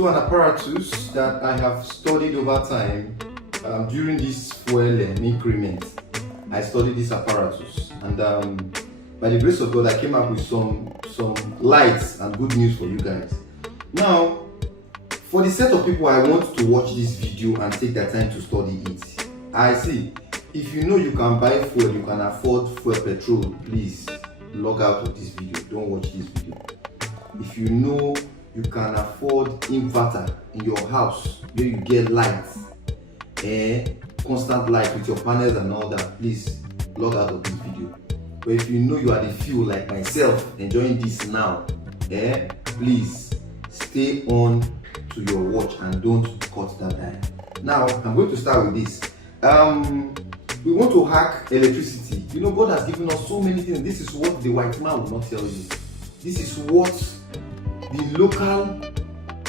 do an apparatus that I have studied over time during this fuel increment. I studied this apparatus, and by the grace of God, I came up with some lights and good news for you guys. Now, for the set of people I want to watch this video and take their time to study it, I see. If you know you can buy fuel, you can afford fuel petrol, please log out of this video. Don't watch this video. If you know you can afford inverter in your house where you get lights, constant light with your panels and all that, please log out of this video. But if you know you are the few like myself enjoying this now, please stay on to your watch and don't cut that down. Now I'm going to start with this. We want to hack electricity. You know, God has given us so many things. This is what the white man will not tell you. This is what the local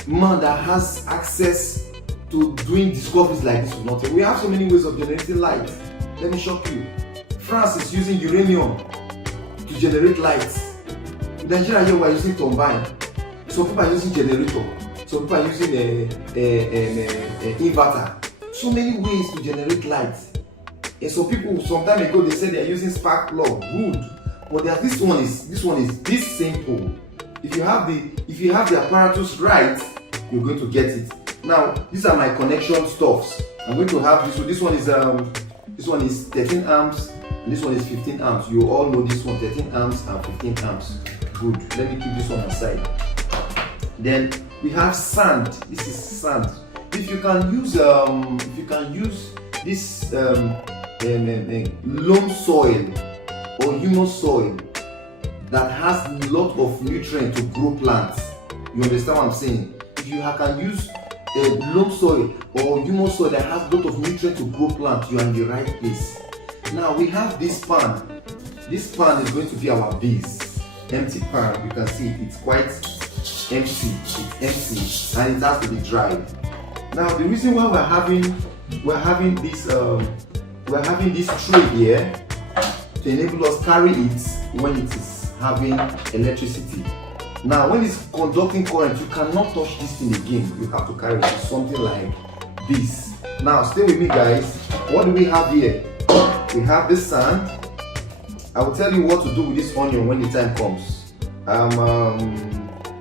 man that has access to doing discoveries like this will not tell you. We have so many ways of generating light. Let me shock you. France is using uranium to generate lights. In Nigeria here we are using turbine. Some people are using generator. Some people are using inverter. So many ways to generate light. And some people some time ago they said they are using spark plug. Good. But this one is this simple. If you have the apparatus right, you're going to get it. Now these are my connection stuffs. I'm going to have this. So this one is 13 amps. And this one is 15 amps. You all know this one, 13 amps and 15 amps. Good. Let me keep this one aside. Then we have sand. This is sand. If you can use this loam soil or humus soil that has a lot of nutrients to grow plants, you understand what I'm saying? If you can use a loam soil or humus soil that has a lot of nutrients to grow plants, you are in the right place. Now we have this pan. This pan is going to be our base. Empty pan. You can see it's quite empty. It's empty and it has to be dried. Now the reason why we're having this tray here to enable us carry it when it is having electricity. Now when it's conducting current, you cannot touch this thing again. You have to carry it, something like this. Now stay with me guys. What do we have here? We have this sand. I will tell you what to do with this onion when the time comes.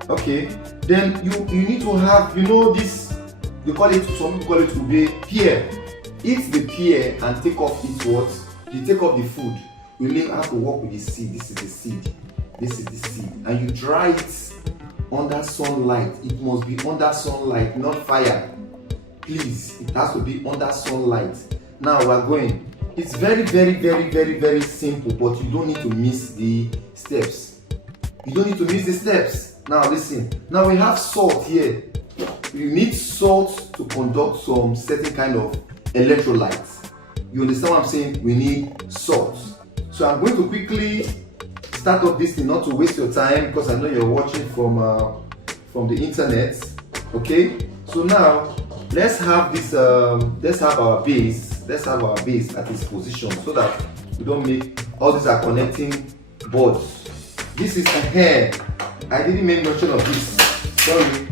Okay. Then you need to have, you know, this, some people call it ube, pear. Eat the pear and take off its what? You take off the food. You only have to work with the seed. This is the seed. This is the seed. And you dry it under sunlight. It must be under sunlight, not fire. Please, it has to be under sunlight. Now we're going. It's very, very, very, very, very simple, but you don't need to miss the steps. You don't need to miss the steps. Now listen. Now we have salt here. You need salt to conduct some certain kind of electrolytes. You understand what I'm saying? We need salt. So I'm going to quickly start up this thing, not to waste your time, because I know you're watching from the internet. Okay. So now let's have this. Let's have our base. Let's have our base at its position so that we don't make all these are connecting boards. This is a hair. I didn't make mention of this. Sorry.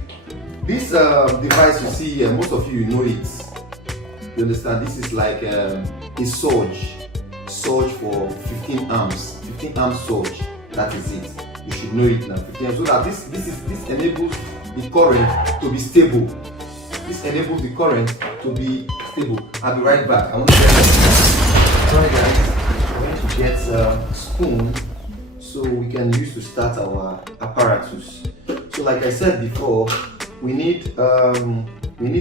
This device you see here, most of you know it. You understand? This is like a surge for 15 amps. 15 amps surge. That is it. You should know it now. 15 amps. So that this enables the current to be stable. This enables the current to be stable. I'll be right back. I want to get sorry guys. I'm going to get a spoon so we can use to start our apparatus. So like I said before, we need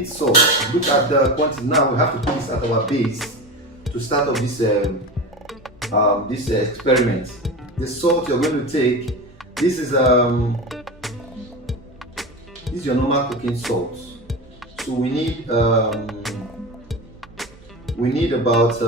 salt. Look at the quantity. Now we have to put this at our base to start off this this experiment. The salt you're going to take, this is your normal cooking salt. So we need about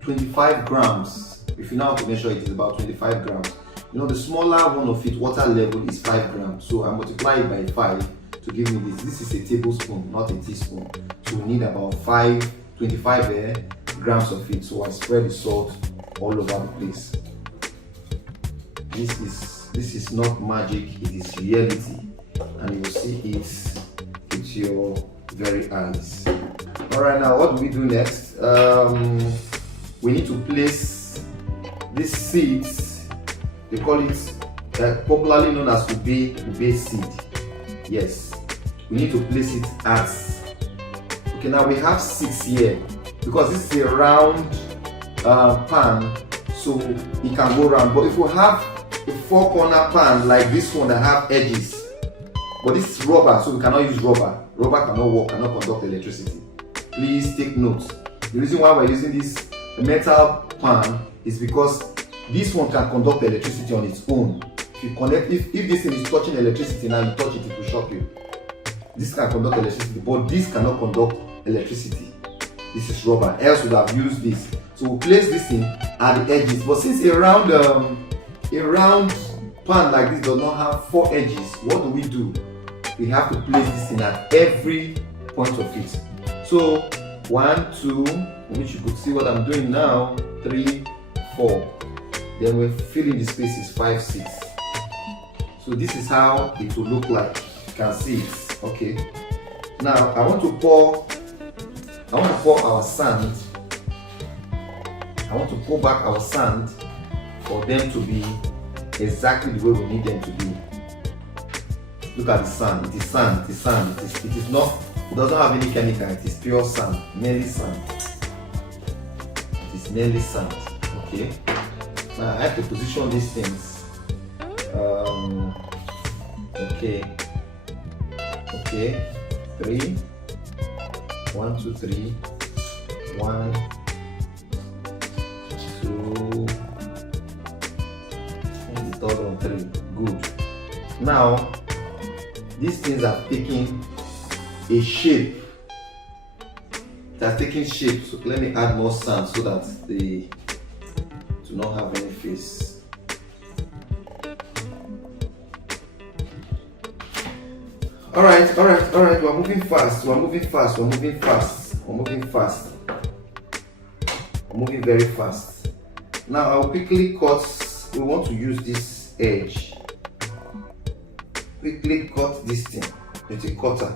25 grams. If you know how to measure it, it's about 25 grams. You know, the smaller one of it, water level, is 5 grams. So I multiply it by 5 to give me this. This is a tablespoon, not a teaspoon. So we need about 25 grams of it. So I spread the salt all over the place. This is not magic, it is reality. and you will see it with your very eyes. Alright, now what do we do next? We need to place these seeds. They call it popularly known as ube seed. Yes, we need to place it as. Okay, now we have 6 here because this is a round pan, so it can go round. But if we have a 4-corner pan like this one that have edges, but this is rubber, so we cannot use rubber. Rubber cannot work, cannot conduct electricity. Please take note. The reason why we're using this metal pan is because this one can conduct electricity on its own. If you connect, if this thing is touching electricity, now you touch it, it will shock you. This can conduct electricity, but this cannot conduct electricity. This is rubber, else we would have used this. So we'll place this thing at the edges. But since a round pan like this does not have 4 edges, what do? We have to place this thing at every point of it. So 1, 2, which you could see what I'm doing now, 3, 4. Then we're filling the spaces 5, 6. So this is how it will look like. You can see it. Okay. Now I want to pour our sand. I want to pull back our sand for them to be exactly the way we need them to be. Look at the sand. It is sand. It is sand. It is not. It doesn't have any chemical. It is pure sand. Merely sand. It is merely sand. Okay. Now I have to position these things. Okay. 3. 1, 2, 3. 1, 2. And the third one, 3. Good. Now these things are taking a shape. They are taking shape. So let me add more sand so that they do not have any face. Alright. We're moving fast. We're moving very fast. Now I'll quickly cut. We want to use this edge. Quickly cut this thing with a cutter.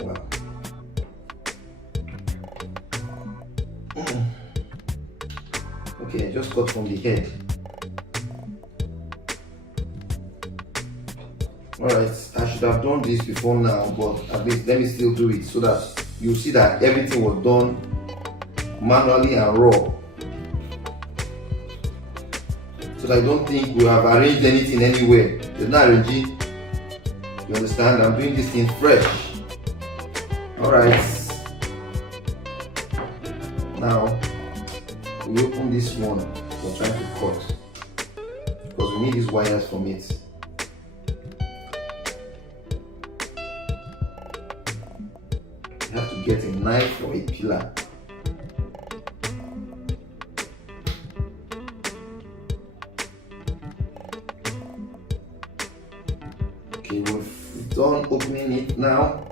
Wow. Okay, just cut from the head. Alright, I should have done this before now, but at least let me still do it so that you see that everything was done manually and raw. So that I don't think we have arranged anything anywhere. There's not arranging. You understand? I'm doing this thing fresh. Alright. Now we open this one we're trying to cut. Because we need these wires from it. You have to get a knife or a pillar. Okay, we've done opening it now.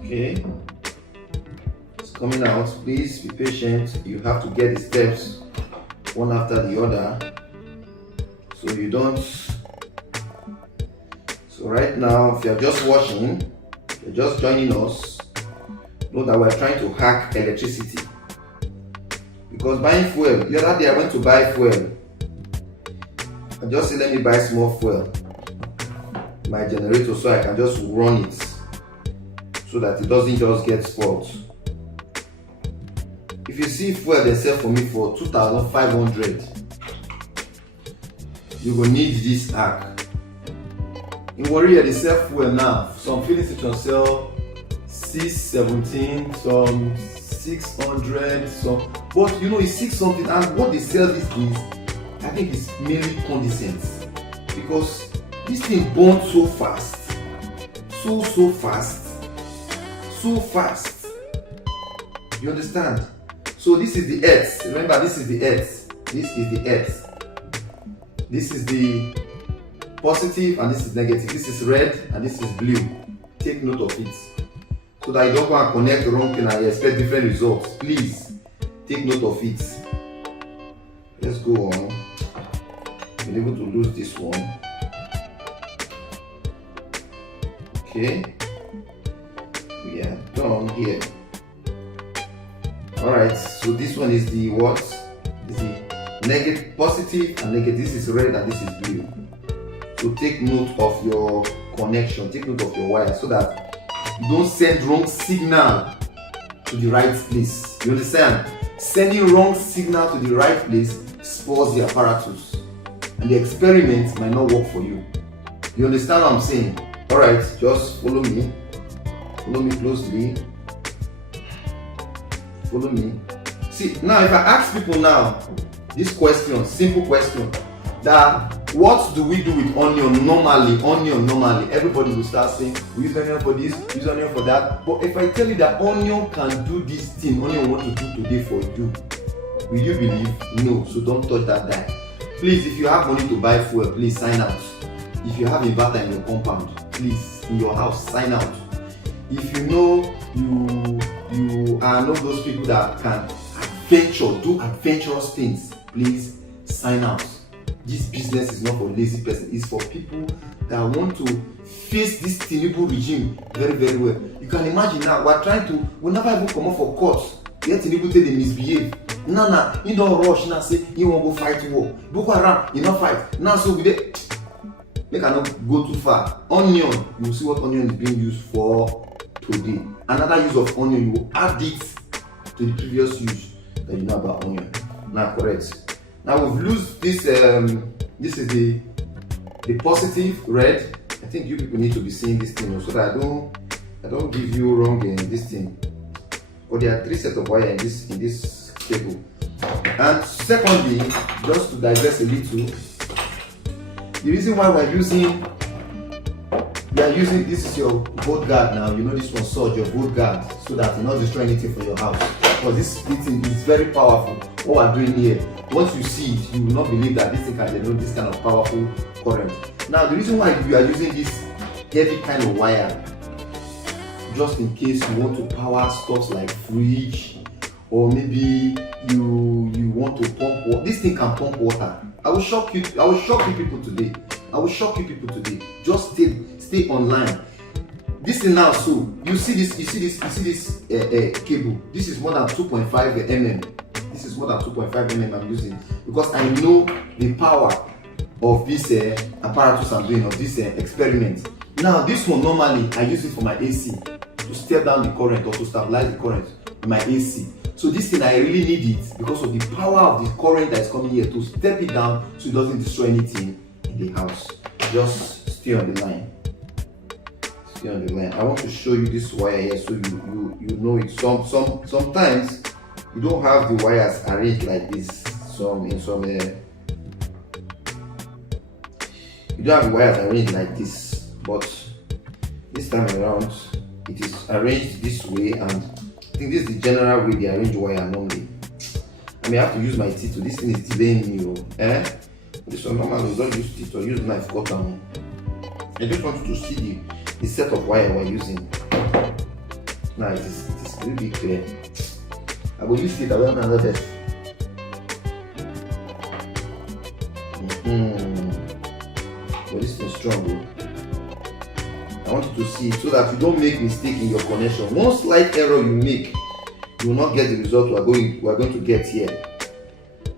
Okay, it's coming out. Please be patient. You have to get the steps one after the other so you don't. So right now, if you're just watching, you're just joining us, know that we're trying to hack electricity. Because buying fuel, the other day I went to buy fuel. I just said, let me buy small fuel, my generator, so I can just run it, so that it doesn't just get spoiled. If you see fuel they sell for me for 2,500, you will need this hack. In Warrior, they sell fuel now. Some filling stations sell 617, some 600, some. But you know, it's 6 something, and what they sell these days, I think it's mainly condensate, because this thing burns so fast, so fast. You understand? So this is the earth. Remember, this is the earth. This is the earth. This is the positive and this is negative. This is red and this is blue. Take note of it, so that you don't go and connect the wrong thing and you expect different results. Please, take note of it. Let's go on. Been able to lose this one. Okay, we are done here. All right, so this one is the what? Is the negative, positive and negative. This is red and this is blue. So take note of your connection, take note of your wire, so that you don't send wrong signal to the right place. You understand? Sending wrong signal to the right place spoils the apparatus, and the experiment might not work for you. You understand what I'm saying? All right, just follow me closely. Follow me. See, now if I ask people now this question, simple question, that what do we do with onion normally, everybody will start saying we use onion for this, use onion for that. But if I tell you that onion can do this thing, onion want to do today for you, will you believe? No. So don't touch that die. Please, if you have money to buy fuel, please sign out. If you have inverter in your compound, please, in your house, sign out. If you know you are not those people that can do adventurous things, please sign out. This business is not for lazy person, it's for people that want to face this Tinubu regime very, very well. You can imagine now, we never even come up for court, yet Tinubu say they misbehave. Now, you don't rush now, say you won't go fight war. Boko Haram, you not fight. Now, so we dey, make I not go too far. Onion, you will see what onion is being used for today. Another use of onion, you will add it to the previous use that you know about onion. Now, correct. Now we've lose this. This is the positive red. I think you people need to be seeing this thing so that I don't give you wrong in this thing. But there are 3 sets of wire in this cable. And secondly, just to digress a little, the reason why we are using this is your bolt guard now. You know this one sword, your bolt guard, so that you not destroy anything for your house. Because this thing is very powerful. What we're doing here, once you see it, you will not believe that this thing can generate this kind of powerful current. Now, the reason why you are using this heavy kind of wire, just in case you want to power stuff like fridge, or maybe you want to pump water. This thing can pump water. I will shock you people today. Just stay online. This thing now, so you see this cable. This is more than 2.5 mm. This is more than 2.5 mm I'm using, because I know the power of this apparatus I'm doing, of this experiment. Now this one, normally I use it for my AC, to step down the current or to stabilize the current in my AC. So this thing, I really need it because of the power of the current that is coming here to step it down so it doesn't destroy anything in the house. Just stay on the line. I want to show you this wire here so you know it. Sometimes you don't have the wires arranged like this. You don't have the wires arranged like this, but this time around it is arranged this way, and I think this is the general way they arrange wire normally. I may have to use my teeth. This thing is delaying me. This one normally don't use teeth or use knife cut down. I just want you to see the set of wire we're using. Now it is really clear. I will use it around another test. But this thing is strong. I want you to see it so that you don't make mistake in your connection. One slight error you make, you will not get the result we are going to get here.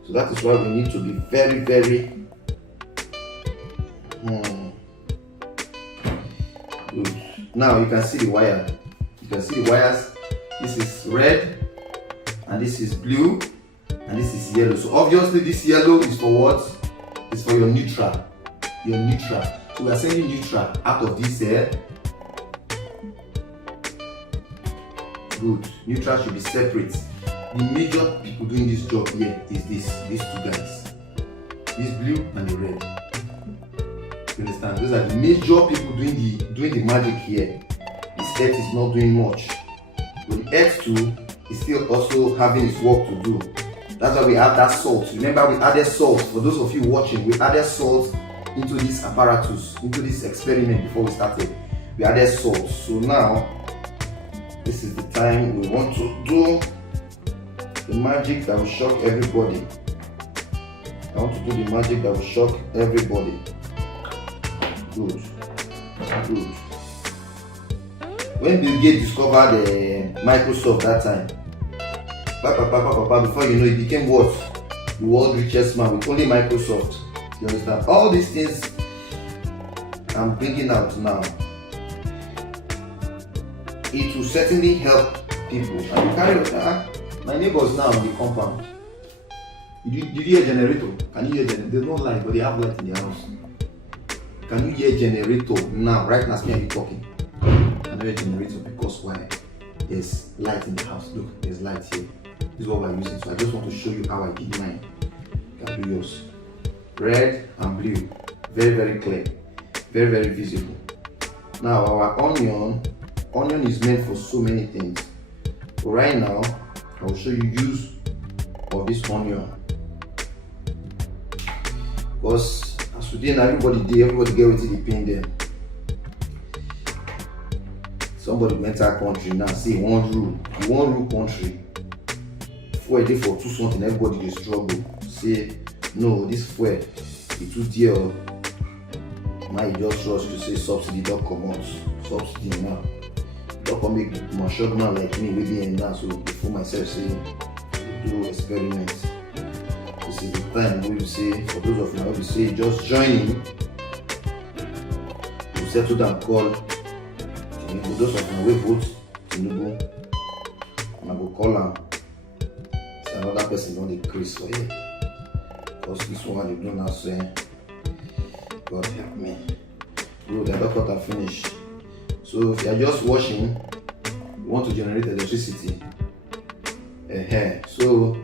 So that is why we need to be very, very good. Now you can see the wire. You can see the wires. This is red, and this is blue, and this is yellow. So obviously this yellow is for what? It's for your neutral. Your neutral. So we are sending neutral out of this here. Good. Neutral should be separate. The major people doing this job here is these 2 guys. This blue and the red. You understand? Those are the major people doing the magic here. This earth is not doing much. But the earth too is still also having its work to do. That's why we add that salt. Remember, we added salt. For those of you watching, we added salt into this apparatus, into this experiment before we started. We added salt. So now, this is the time we want to do the magic that will shock everybody. I want to do the magic that will shock everybody. Good. Good. When Bill Gates discovered Microsoft that time, before you know, he became what? The world's richest man with only Microsoft. You understand? All these things I'm bringing out now, it will certainly help people. And you carry my neighbors now in the compound. Did you hear generator? Can you hear generator? There's no light, but they have light in their house. Can you hear generator now? Right now, me and you talking. I hear generator because why? There's light in the house. Look, there's light here. This is what we're using. So I just want to show you how I did mine. You can do yours. Red and blue. Very, very clear. Very, very visible. Now our onion is meant for so many things. But right now, I will show you use of this onion. Because as today, everybody get what they pain them. Somebody enter country now, say one rule country. Fuel dey for two something, everybody dey struggle. Say no, this fuel it too dear. Now you just rush to say subsidy don't come out. Subsidy now. Don't come make my shop man like me wey dey now. So before myself say do experiment. This is the time wey you say, for those of you who say just join in, you settle down call Tinubu. Those of you wey vote Tinubu, and I go call am. Say another person don dey craze for here. Because this one dey do now say, God help me. Good, I don't cut and finish. So if you are just washing, you want to generate electricity. So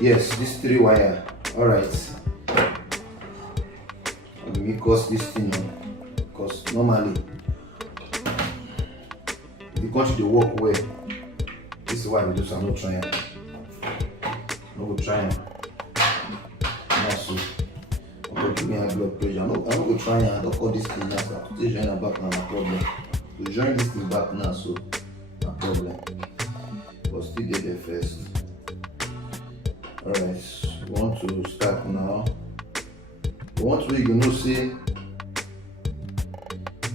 yes, this 3 wire. Alright. Let me cause this thing on. Because normally the country they work well. This is why we do, so I'm not trying. I'm not trying. So I'm give me high blood pressure. I'm not going to try and I don't call this thing now. So I have to join her back now, no problem. To join this thing back now, so no problem. But still get there first. Alright, we want to start now. We want to, you know, say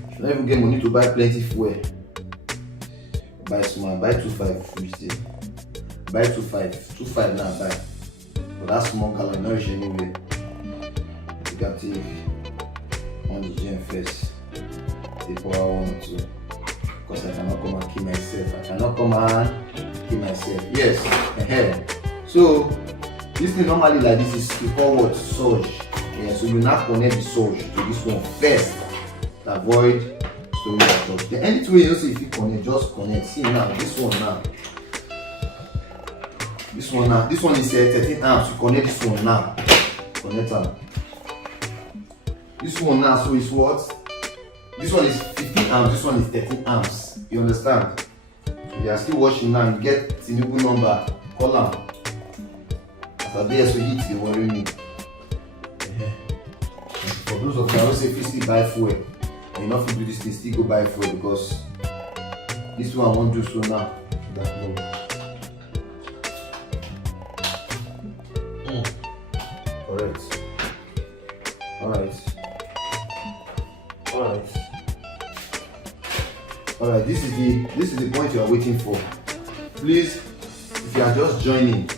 if you don't even get money to buy plenty fuel, buy small, buy 2.5 buy 2.5 now buy. But that small gallon not reach anywhere. You can take on the gem first. Take power 1 or 2. Because I cannot come and kill myself. Yes. So this thing normally like this is before what? Surge. Yeah, so you now connect the surge to this one first to avoid storage of surge. The only way you know, say if you connect, just connect. See now, this one is 13 amps. You connect this one now. Connect am. This one now, so it's what? This one is 15 amps, this one is 13 amps. You understand? If you are still watching now, you get Tinubu number, call am. After there, so heat dey worry me. For those of you who say if you still buy fuel, and you not fit do this thing, still go buy fuel because this one I won't do so now. Correct. Alright, this is the point you are waiting for. Please, if you are just joining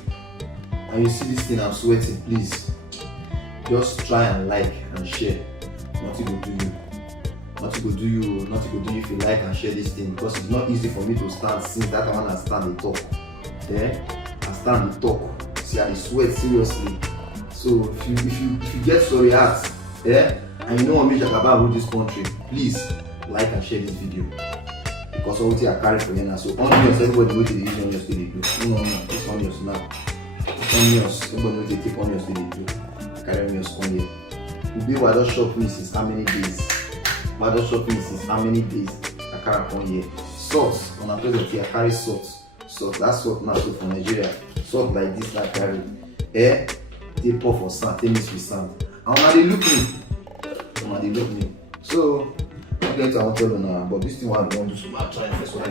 and you see this thing I'm sweating, please just try and like and share. Nothing will do you if you like and share this thing, because it's not easy for me to stand since that one and stand and talk. I stand and talk. See, I sweat seriously. So if you get sorry heart, and you know what me talk about with this country, please like and share this video. Because all what I carry for you now. So onions, everybody wait till they use onions till they do. No, this onions now. Onions, everybody wait till they take onions till they do. I carry onions on here. Ubi Wado shop me since how many days? Wado shop me since how many days? I carry on here. Salt, on a plate here, I carry salt. Salt, that's salt now so from Nigeria. Salt like this I carry. They pour for sand, they mix with sand. And when they look me. So I won't tell you now, but this thing I want to do, so I'm trying first what I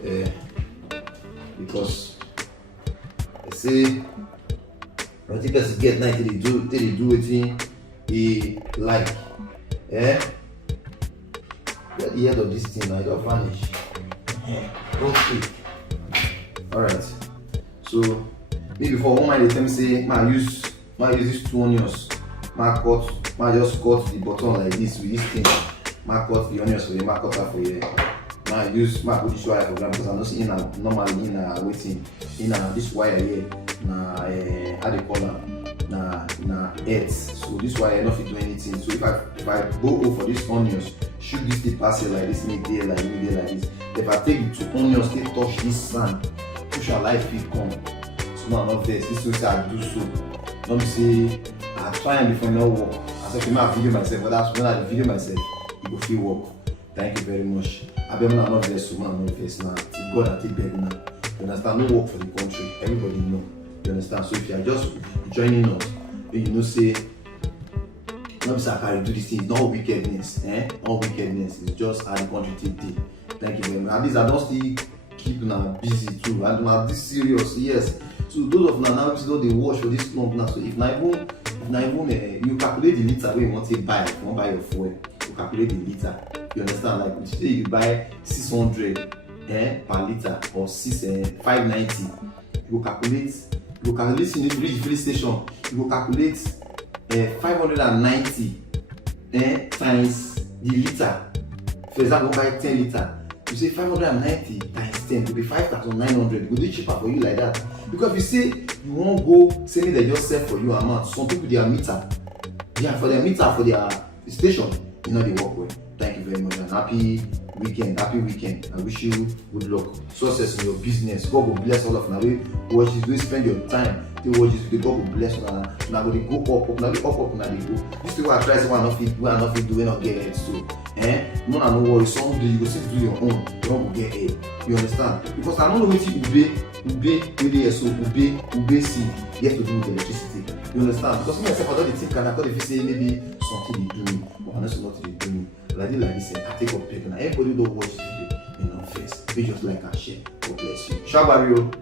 feel. Because say wetin person get now till they do wetin he like. Where the head of this thing now? E don vanish. Okay. Alright. So maybe for one man dey tell me say ma use these 2 onions, ma just cut the bottom like this with this thing, ma cut the onions for you, ma cut am for you, ma put this wire for ground because I know say normally wetin this wire here na how they call am na earth, so this wire no fit do anything. So if I go for this onions, shoot this thing pass here like this, make dey like this. If I take the 2 onions take touch this sand, push am light fit come. So now not vex, this is wetin I do so. Don't be say I try am before e no work. I say okay, I video myself, but that's when I video myself, e go fit work. Thank you very much. Abeg una no vex, so una no vex now. God I take beg una. You understand? No work for the country. Everybody know. You understand? So if you are just joining us, then you know say no be say I carry do this thing. It's not wickedness, not wickedness. It's just how the country take dey. Thank you very much. At least I don still keep una busy too, and una this serious, yes. So those of una now still dey watch for this long now. So if na even you calculate the liter wey you wan take buy, if you wan buy your fuel, you calculate the liter. You understand? Like today you buy 600 per liter or 590. You go calculate in the reach filling station. You go calculate 590 times the liter. For example, buy 10 liter. You say 590 times 10 will be 5,900. It will be cheaper for you like that. Because if you say you won't go say they just sell for you amount, some people their meter, for their meter for their station, you know they work well. Thank you very much and happy weekend. I wish you good luck, success in your business. God will bless all of you. Watch this, we spend your time. They watch this, God will bless you. Now they go up, now they go. This is what I try to we are not do, we not get it. So, no worry. Someday you go still do your own. You don't get it. You understand? Because I don't know what you obey, so obey see. You have to do with electricity. You understand? Because me myself, I don't think I thought if you say maybe something they do me, but I know something they do me. Like this, I take up paper. Now everybody don't watch this video, face. They just like and share. God bless you. Shabari.